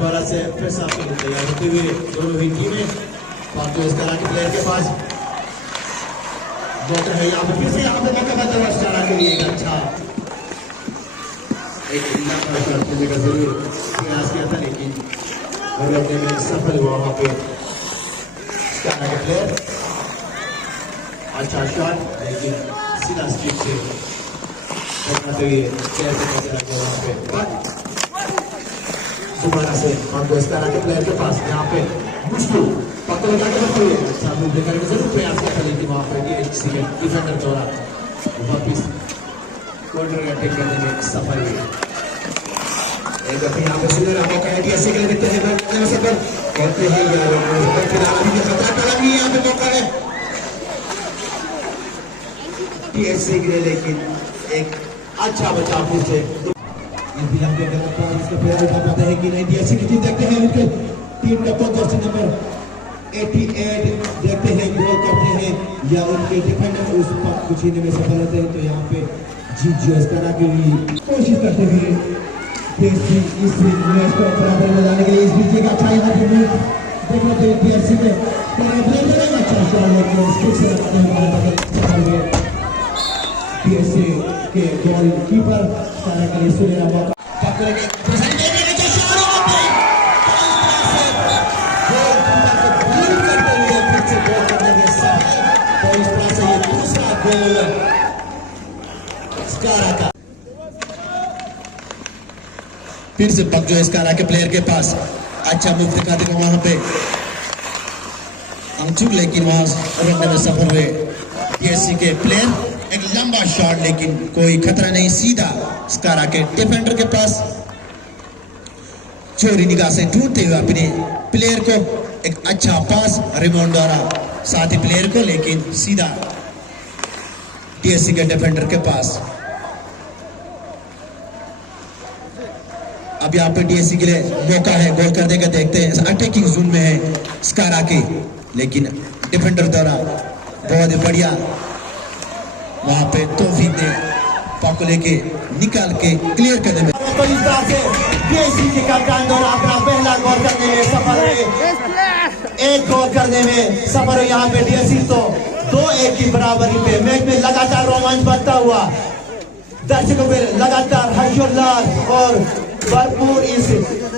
दोबारा से फिर साफ करने तैयार होते हुए दोनों ही टीमें फातू इस तरह के प्लेयर के पास मौका है यहाँ पे फिर से यहाँ पे मौका बता हुआ स्टारा के लिए अच्छा एक खेलने का जरूर प्रयास किया था लेकिन अपने में सफल हुआ वहाँ पे स्टारा के प्लेयर अच्छा शॉट लेकिन सीधा स्ट्रिक से बनाते हुए प्लेयर को कैसे लगे वहाँ पे दोबारा से मार्को एस्कारा के प्लेयर के पास यहाँ पे मुश्किल पकड़ लगा के रखते हुए सामने देखने का जरूर प्रयास करता लेकिन वहाँ पे डीएचसी के डिफेंडर द्वारा वापिस कॉर्नर अटैक करने में सफल हुए। एक बार यहाँ पे सुनहरा मौका है डीएचसी के लिए देखते हैं बल्ले में सफल कहते हैं यार फिलहाल अभी खतरा टला नहीं यहाँ पे मौका है डीएचसी के लिए लेकिन एक अच्छा बचाव फिर से इंतजाम के अंदर इसका प्लेयर उठा पाते हैं कि नहीं डीएससी की टीम देखते हैं उनके टीम का जर्सी नंबर 88 देखते हैं गोल करते हैं या उनके डिफेंडर उस पक को छीनने में सफल होते हैं तो यहाँ पे जीत इस तरह की कोशिश करते हुए फिर इस मैच को बराबर में लाने के लिए इस बीच का अच्छा यहाँ पे देख लेते हैं डीएससी में अच्छा शॉट लेकिन स्टिक से लगाते हैं डीएससी के गोलकीपर सारा के लिए सुनहरा मौका पकड़ेंगे प्रेजेंट देने के शॉट वहां पे गोलकीपर को भूल करते हुए फिर से गोल करने में सफल तो इस तरह से ये दूसरा गोल स्कारा का फिर से पक जो स्कारा के प्लेयर के पास अच्छा मूव दिखाते हैं वहां पे अंचुक लेकिन वहां रोकने में सफल हुए डीएससी के प्लेयर एक लंबा शॉट लेकिन कोई खतरा नहीं सीधा स्कारा के डिफेंडर के पास चोरी निगाह से ढूंढते हुए अपने प्लेयर को एक अच्छा पास रिबाउंड द्वारा साथी प्लेयर को लेकिन सीधा डीएससी के डिफेंडर के पास अब यहाँ पे डीएससी के लिए मौका है गोल करने का देखते हैं अटैकिंग जोन में है स्कारा के लेकिन डिफेंडर द्वारा बहुत ही बढ़िया वहां पे तौफीक ने पाको लेके निकाल के क्लियर करने में तो इस तरह से डीएससी के कप्तान द्वारा अपना पहला गोल करने में सफल हुए एक गोल करने में सफल हुए यहाँ पे डीएससी तो 2-1 की बराबरी पे मैच में लगातार रोमांच बढ़ता हुआ दर्शकों पे लगातार हर्षोल्लास और भरपूर इस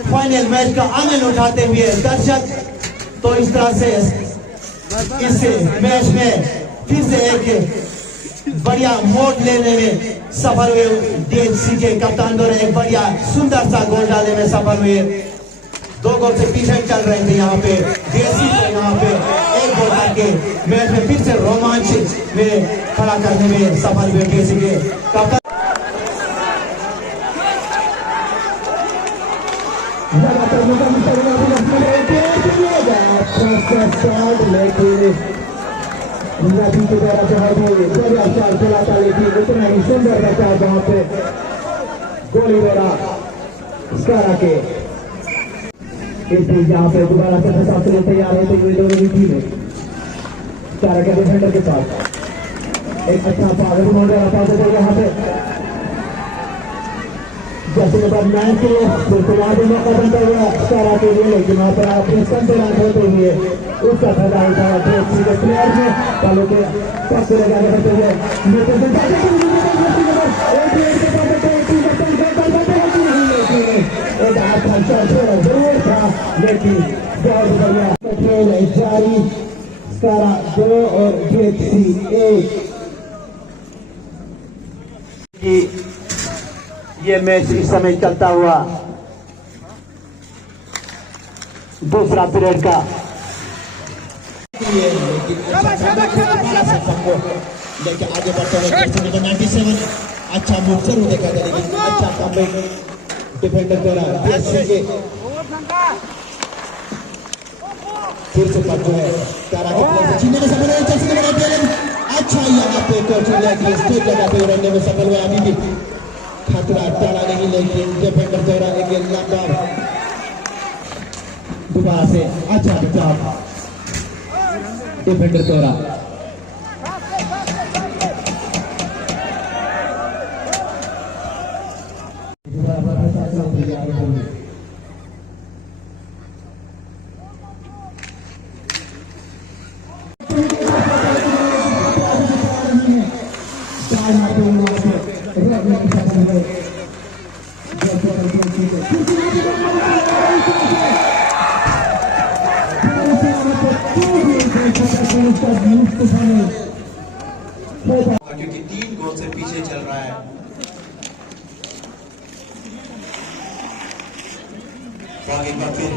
फाइनल मैच का आनंद उठाते हुए दर्शक तो इस तरह से इस मैच में फिर से एक बढ़िया मोड़ लेने में सफल हुए डीएचसी के कप्तान द्वारा एक बढ़िया सुंदर सा गोल डालने में सफल हुए 2 गोल से पीछे चल रहे थे यहाँ पे डीएचसी को यहाँ पे एक गोल करके मैच में फिर से रोमांच में खड़ा करने में सफल हुए डीएचसी के कप्तान नदी के द्वारा जहां भी बढ़िया शॉट चलाता लेकिन उतना ही सुंदर रहता है जहां पे गोली द्वारा स्कारा के इसलिए जहां पे दोबारा से फंसा के लिए तैयार है तो ये दोनों ही टीमें स्कारा के डिफेंडर के साथ एक अच्छा पावर रिबाउंड आता है यहाँ पे जैसे नंबर 9 के बिल्कुल आगे मौका बनता हुआ स्कारा के लिए लेकिन वहाँ पर अपने संतुलन होते हुए उसका फायदा उठाया डीएससी के प्लेयर ने बालों के पक्ष से लगा करते हुए जरूर था लेकिन बहुत बढ़िया खेल जारी स्कारा 2 और डीएससी 1 ये मैच इस समय चलता हुआ दूसरा पीरियड का लेकिन आगे बढ़ते हुए 97 अच्छा मूव जरूर देखा था लेकिन अच्छा कमबैक डिफेंडर द्वारा डीएससी के फिर से पक जो है तारा के प्लेयर से छीनने में सफल हुए चेल्सी के बड़ा प्लेयर अच्छा यहाँ पे कोचिंग लेके स्टेट लगाते हुए रनने में सफल हुए अभी भी खतरा टला नहीं लेकिन डिफेंडर द्वारा एक लंबा दोबारा से अच्छा बचाव डिफेंडर द्वारा क्योंकि 3 गोल से पीछे चल रहा है। एक बार फिर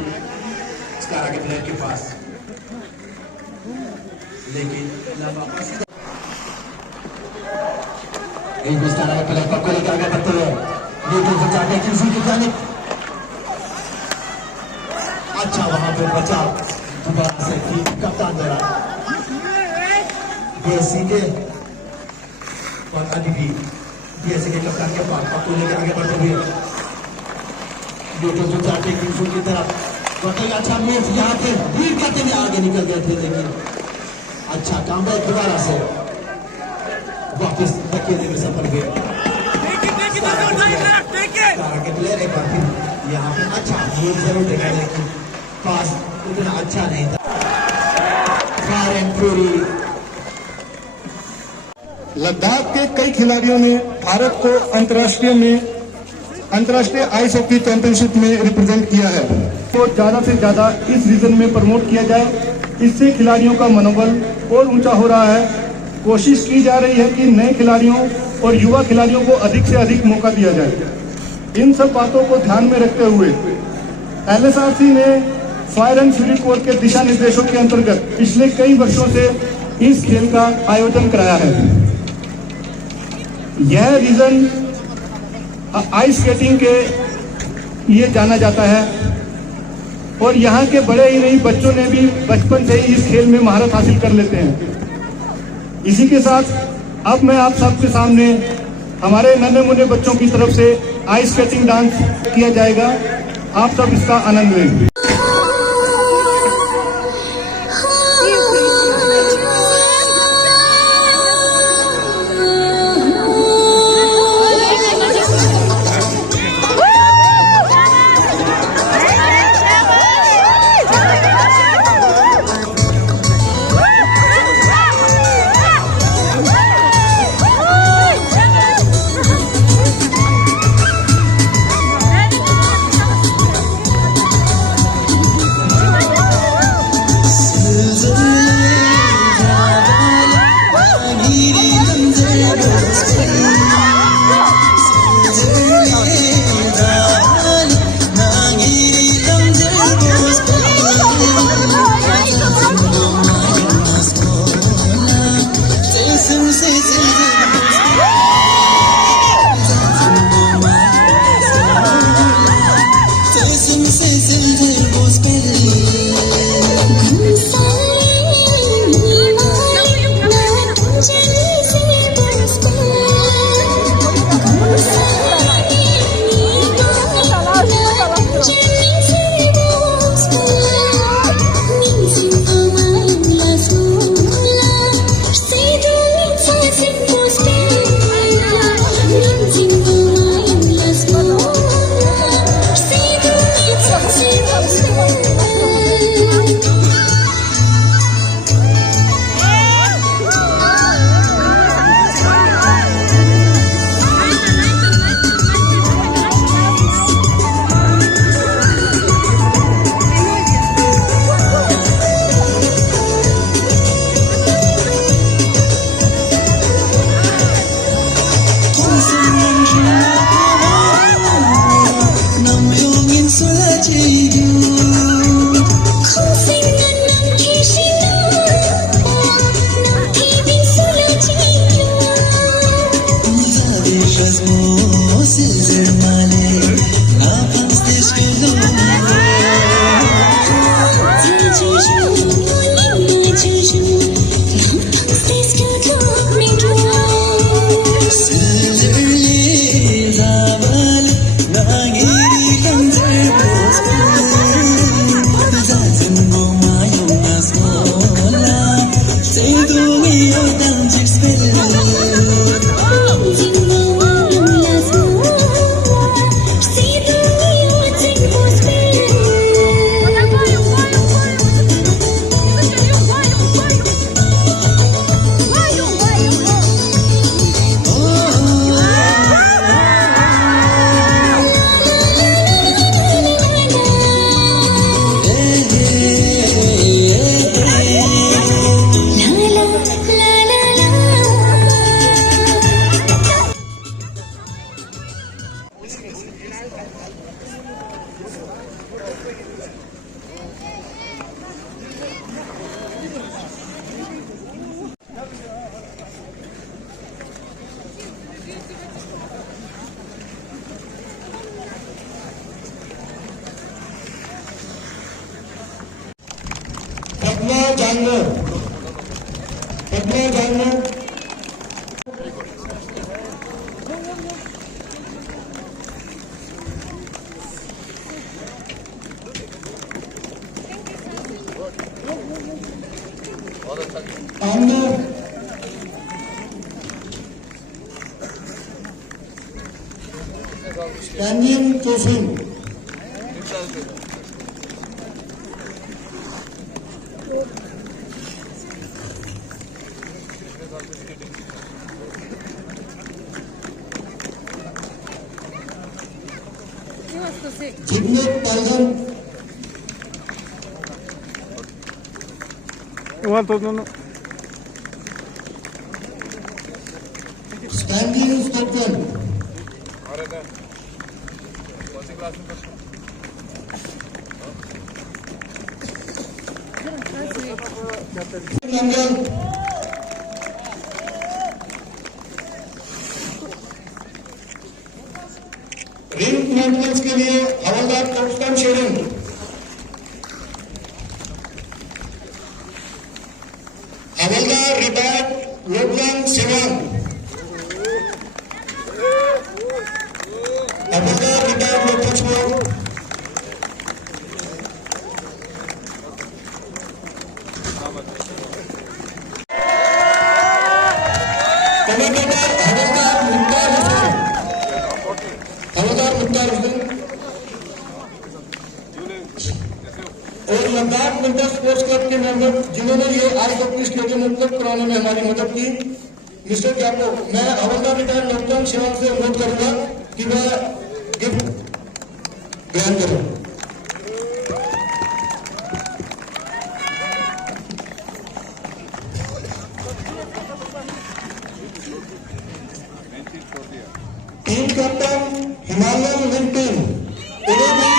स्कारा के प्लेयर के पास, लेकिन स्कारा के प्लेयर पक्को लेकर आगे बढ़ते हुए लेकिन चाहते किसी की जानिब अच्छा वहां पे बचाव दोबारा से कप्तान जरा बीएससी के और अभी भी बीएससी के कप्तान के पास पक्को लेकर आगे बढ़ते हुए जो चाहते की तरफ बताइए। अच्छा मूव यहाँ पे भीड़ करते हुए आगे निकल गए थे, लेकिन अच्छा काम है दोबारा से वापस धकेलने में सफल हुए। प्लेयर एक बार फिर यहाँ पे अच्छा मूव जरूर देखा, लेकिन पास उतना अच्छा नहीं था। Fire and fury. लद्दाख के कई खिलाड़ियों ने भारत को अंतर्राष्ट्रीय आइस हॉकी चैंपियनशिप में रिप्रेजेंट किया है। तो ज्यादा से ज्यादा इस रीजन में प्रमोट किया जाए, इससे खिलाड़ियों का मनोबल और ऊंचा हो रहा है। कोशिश की जा रही है कि नए खिलाड़ियों और युवा खिलाड़ियों को अधिक से अधिक मौका दिया जाए। इन सब बातों को ध्यान में रखते हुए LSRC ने फायर एंड फ्यूरी कोर के दिशा निर्देशों के अंतर्गत पिछले कई वर्षों से इस खेल का आयोजन कराया है। यह रीजन आइस स्केटिंग के लिए जाना जाता है और यहाँ के बड़े ही नहीं बच्चों ने भी बचपन से ही इस खेल में महारत हासिल कर लेते हैं। इसी के साथ अब मैं आप सबके सामने हमारे नन्हे मुन्ने बच्चों की तरफ से आइस स्केटिंग डांस किया जाएगा। आप सब इसका आनंद लें। See the Angler. Padma Angler. Angler. Canyon Tosin. Jignesh Tyson. Stanley Stockton. Nangal. Ring maintenance के लिए हवलदार कप्तान शेरिंग, हवलदार रिटायर्ड लोकलांग सिवान, हवलदार रिटायर्ड लोकपचवान, कमांडेंट हवलदार मुख्तार हुसैन, हवलदार मुख्तार हुसैन और लद्दाख विंटर स्पोर्ट्स क्लब के मेंबर जिन्होंने ये आइस हॉकी स्टेडियम उपलब्ध कराने में हमारी मदद की, मिस्टर जाको, मैं हवलदार रिटायर्ड लोकलांग सिवान से अनुरोध करूंगा कि वह गिफ्ट बयान करें। टीम कैप्टन हिमालयन विंटिंग, उन्हें भी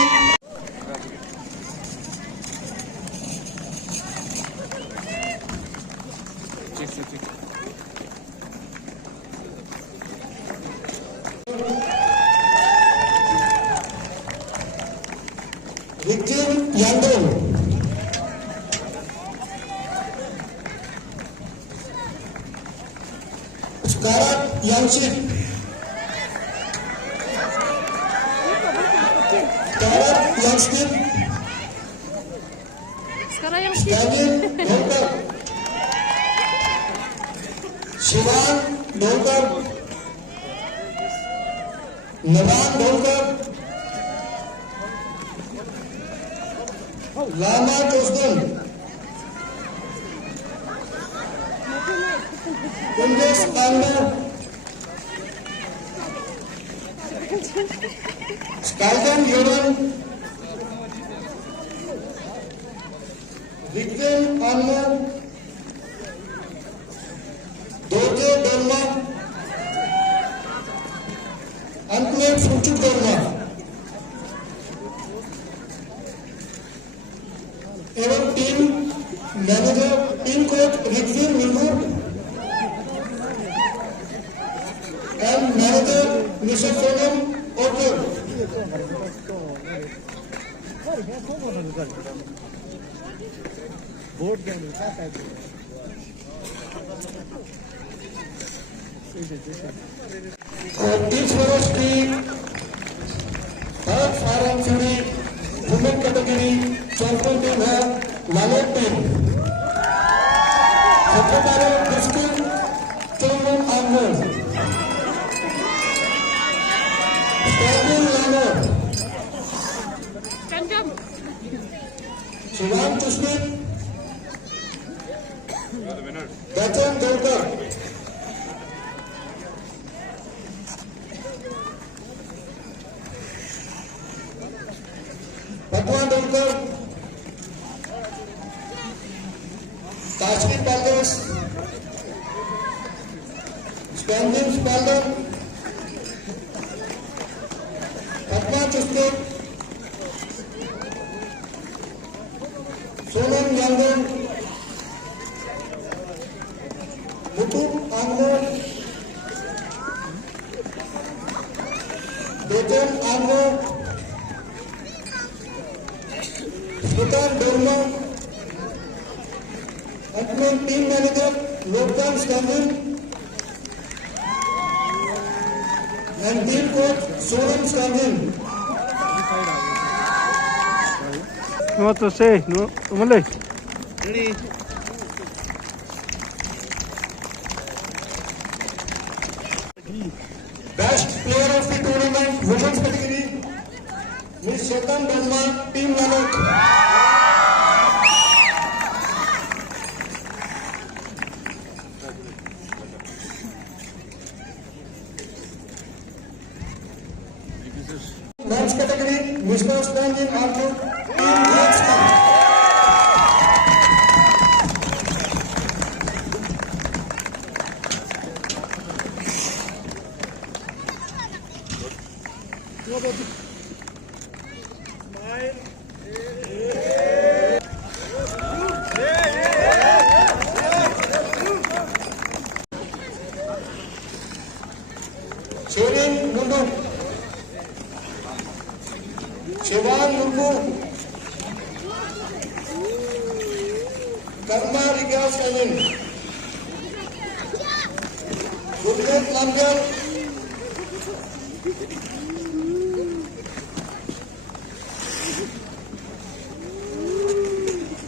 विक्टिम यादव, स्कारक यांशिक, स्कारक यांशिक, स्टैलिन ढोलकर, शिवान ढोलकर, नवान ढोलकर, लामा जोसदन, कुंदेश पांडे, स्टाइलन यूरन, विक्टिम आनमर, दोजे डोरमा, अंत में फुचुक डोरमा एवं टीम मैनेजर, टीम कोच रिक्विन मिलूर एंड मैनेजर मिस्टर सोनम ओटो। और इस वर्ष की third fire and fury women category champion team है लालेट टीम। सबसे पहले डिस्ट्रिक्ट चैंपियन आंगन स्टैंडिंग लाइनर शिवान चुस्मित, बचन देवकर, भगवान Devkar, Kashmir palace, standing palace, Patna चुस्मित, सोनम यादव, मुतुब आंगोर, बेचन आंगोर, सुल्तान डोरमा, and team coach Soham Skandin. No to say no Malay. Best player of the tournament, women's category, Miss Shetan Dhamma, Team Lalok. Men's category, Mr. Stanley Arthur, Team Blackstar. Sherin Mundu, Shivan Mundu, Karma Rigas Kamin, Gurjit Lamgal,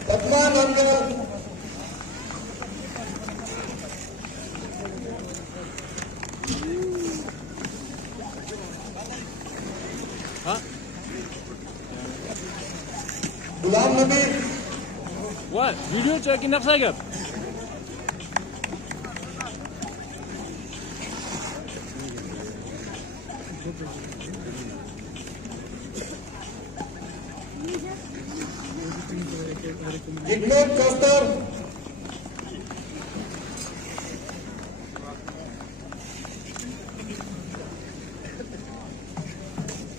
Padma Lamgal, Gulam Nabi, What? Video checking up cycle? Ignat Kastar,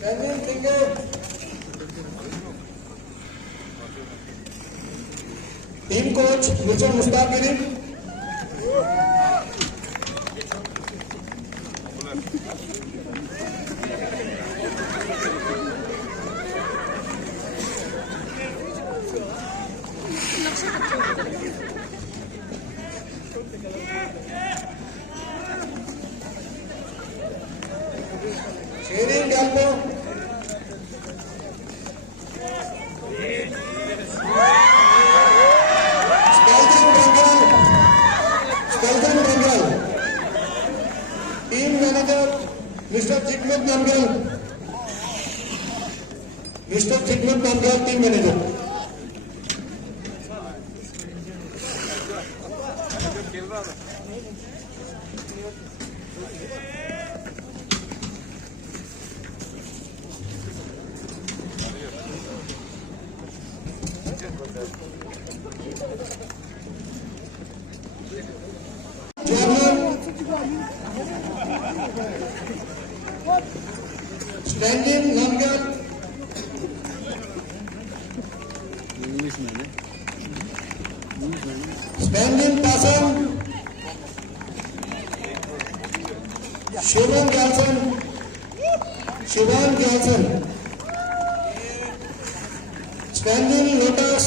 Kevin Singer, team coach Mr. Mustaqiri, Sherin Galpo, Skaldan Bengal, team manager Mr. Jigmet Namgal, team manager. Chairman, Stanley Namgal, Stanley Pasam, Shivan Galson, Stanley Lotus,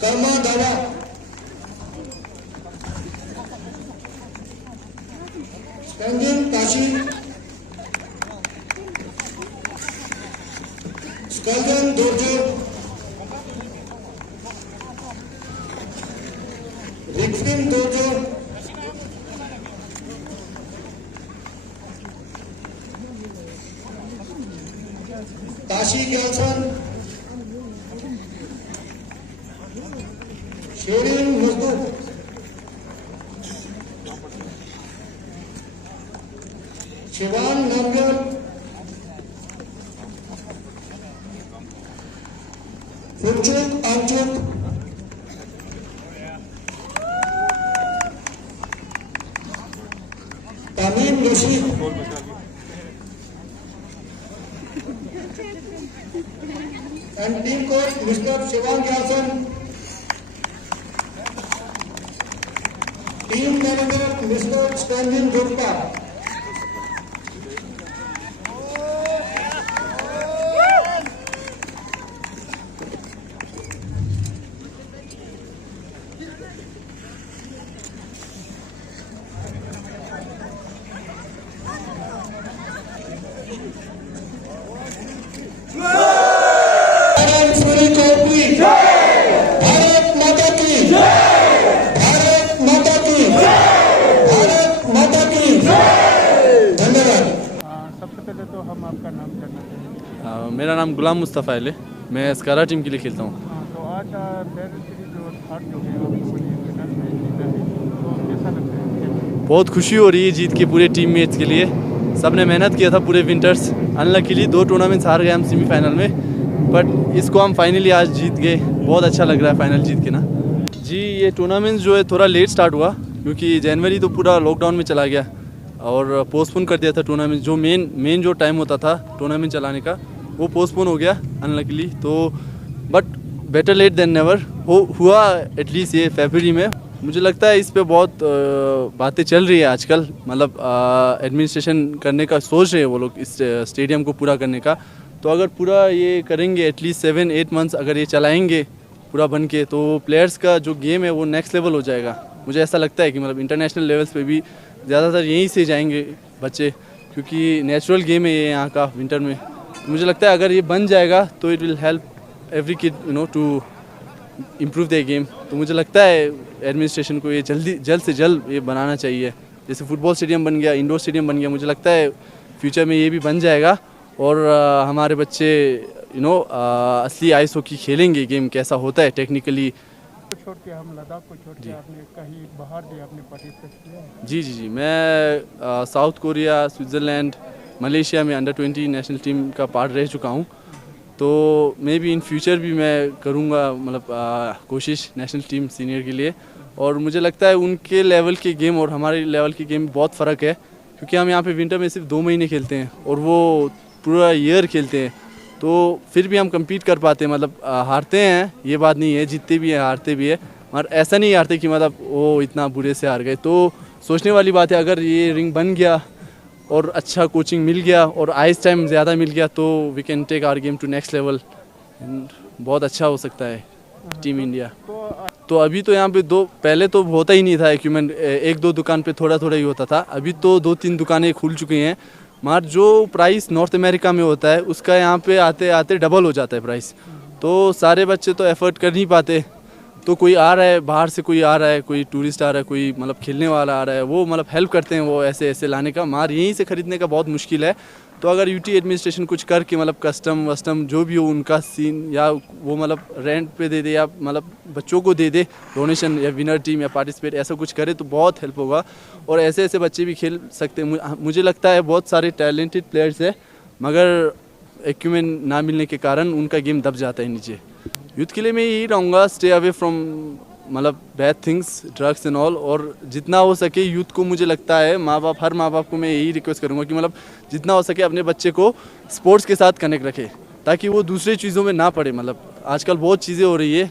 Karma Dava, Stanley Kashi, Skaldan Dorje, Rigfin Dorje, Tashi Galson, Sherin Musdu, Shivan Namgal, Furchuk Anchuk, Tamim Rashid, and team coach Mr. Shivan Galson, team manager Mr. Stanley Gupta. तो हम आपका नाम जानना चाहेंगे। मेरा नाम गुलाम मुस्तफ़ा है, मैं स्कारा टीम के लिए खेलता हूँ। हाँ, तो आज प्लेयर सीरीज जो थर्ड जो है आपको फाइनल में जीता है, तो कैसा लगता है? बहुत खुशी हो रही है जीत के पूरे टीम मेट्स के लिए। सब ने मेहनत किया था पूरे विंटर्स, अनलकीली 2 टूर्नामेंट्स हार गए हम सेमीफाइनल में, बट इसको हम फाइनली आज जीत गए। बहुत अच्छा लग रहा है फाइनल जीत के ना। जी, ये टूर्नामेंट जो है थोड़ा लेट स्टार्ट हुआ क्योंकि जनवरी तो पूरा लॉकडाउन में चला गया और पोस्टपोन कर दिया था टूर्नामेंट। जो मेन जो टाइम होता था टूर्नामेंट चलाने का वो पोस्टपोन हो गया अनलकीली। तो but better late than never हुआ एटलीस्ट ये फरवरी में। मुझे लगता है इस पे बहुत बातें चल रही है आजकल, मतलब एडमिनिस्ट्रेशन करने का सोच रहे हैं वो लोग इस स्टेडियम को पूरा करने का। तो अगर पूरा ये करेंगे एटलीस्ट 7-8 मंथ्स अगर ये चलाएंगे पूरा बन के, तो प्लेयर्स का जो गेम है वो नेक्स्ट लेवल हो जाएगा। मुझे ऐसा लगता है कि मतलब इंटरनेशनल लेवल्स पे भी ज़्यादातर यहीं से जाएंगे बच्चे, क्योंकि नेचुरल गेम है ये यहाँ का विंटर में। मुझे लगता है अगर ये बन जाएगा तो it will help every kid to improve the game. तो मुझे लगता है एडमिनिस्ट्रेशन को ये जल्द से जल्द ये बनाना चाहिए। जैसे फुटबॉल स्टेडियम बन गया, इंडोर स्टेडियम बन गया, मुझे लगता है फ्यूचर में ये भी बन जाएगा और हमारे बच्चे असली आइस हॉकी खेलेंगे, गेम कैसा होता है टेक्निकली। छोड़ के हम लद्दाख को छोड़ के आपने कहीं बाहर भी आपने पार्टिसिपेट किया है? जी, मैं साउथ कोरिया, स्विट्ज़रलैंड, मलेशिया में अंडर 20 नेशनल टीम का पार्ट रह चुका हूँ। तो मे बी इन फ्यूचर भी मैं करूँगा मतलब कोशिश नेशनल टीम सीनियर के लिए। और मुझे लगता है उनके लेवल के गेम और हमारे लेवल के गेम में बहुत फ़र्क है, क्योंकि हम यहाँ पे विंटर में सिर्फ 2 महीने खेलते हैं और वो पूरा ईयर खेलते हैं। तो फिर भी हम compete कर पाते हैं, मतलब हारते हैं ये बात नहीं है, जीतते भी हैं हारते भी है, मगर ऐसा नहीं हारते कि मतलब वो इतना बुरे से हार गए। तो सोचने वाली बात है, अगर ये रिंग बन गया और अच्छा कोचिंग मिल गया और आइस टाइम ज़्यादा मिल गया तो we can take our game to next level and बहुत अच्छा हो सकता है टीम इंडिया। तो अभी तो यहाँ पे पहले तो होता ही नहीं था इक्विपमेंट, 1-2 दुकान पे थोड़ा थोड़ा ही होता था। अभी तो 2-3 दुकानें खुल चुकी हैं, मगर जो प्राइस नॉर्थ अमेरिका में होता है उसका यहाँ पे आते आते डबल हो जाता है प्राइस। तो सारे बच्चे तो एफर्ट कर नहीं पाते, तो कोई आ रहा है बाहर से, कोई आ रहा है, कोई टूरिस्ट आ रहा है, कोई मतलब खेलने वाला आ रहा है, वो मतलब हेल्प करते हैं वो ऐसे लाने का। मगर यहीं से ख़रीदने का बहुत मुश्किल है। तो अगर यूटी एडमिनिस्ट्रेशन कुछ करके मतलब कस्टम वस्टम जो भी हो उनका सीन, या वो मतलब रेंट पे दे दे, या मतलब बच्चों को दे दे डोनेशन, या विनर टीम या पार्टिसिपेट ऐसा कुछ करे तो बहुत हेल्प होगा और ऐसे बच्चे भी खेल सकते हैं। मुझे लगता है बहुत सारे टैलेंटेड प्लेयर्स है, मगर इक्विपमेंट ना मिलने के कारण उनका गेम दब जाता है नीचे। यूथ के लिए मैं यही रहूँगा, स्टे अवे फ्रॉम मतलब bad things, drugs and all, और जितना हो सके यूथ को, मुझे लगता है हर माँ बाप को मैं यही रिक्वेस्ट करूँगा कि मतलब जितना हो सके अपने बच्चे को स्पोर्ट्स के साथ कनेक्ट रखे, ताकि वो दूसरे चीज़ों में ना पड़े। मतलब आजकल बहुत चीज़ें हो रही है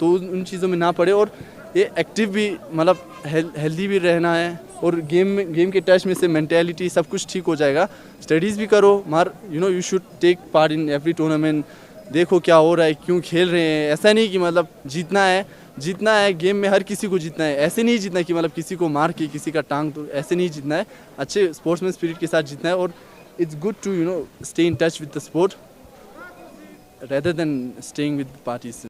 तो उन चीज़ों में ना पड़े, और ये एक्टिव भी मतलब हेल्दी भी रहना है, और गेम के टच में से मेंटेलिटी सब कुछ ठीक हो जाएगा। स्टडीज़ भी करो, मगर you should take part in every tournament. देखो क्या हो रहा है, क्यों खेल रहे हैं। ऐसा नहीं कि मतलब जीतना है गेम में, हर किसी को जीतना है। ऐसे नहीं जीतना कि मतलब किसी को मार के किसी का टांग, तो ऐसे नहीं जीतना है। अच्छे स्पोर्ट्समैन स्पिरिट के साथ जीतना है, और it's good to stay in touch with the sport rather than staying with parties.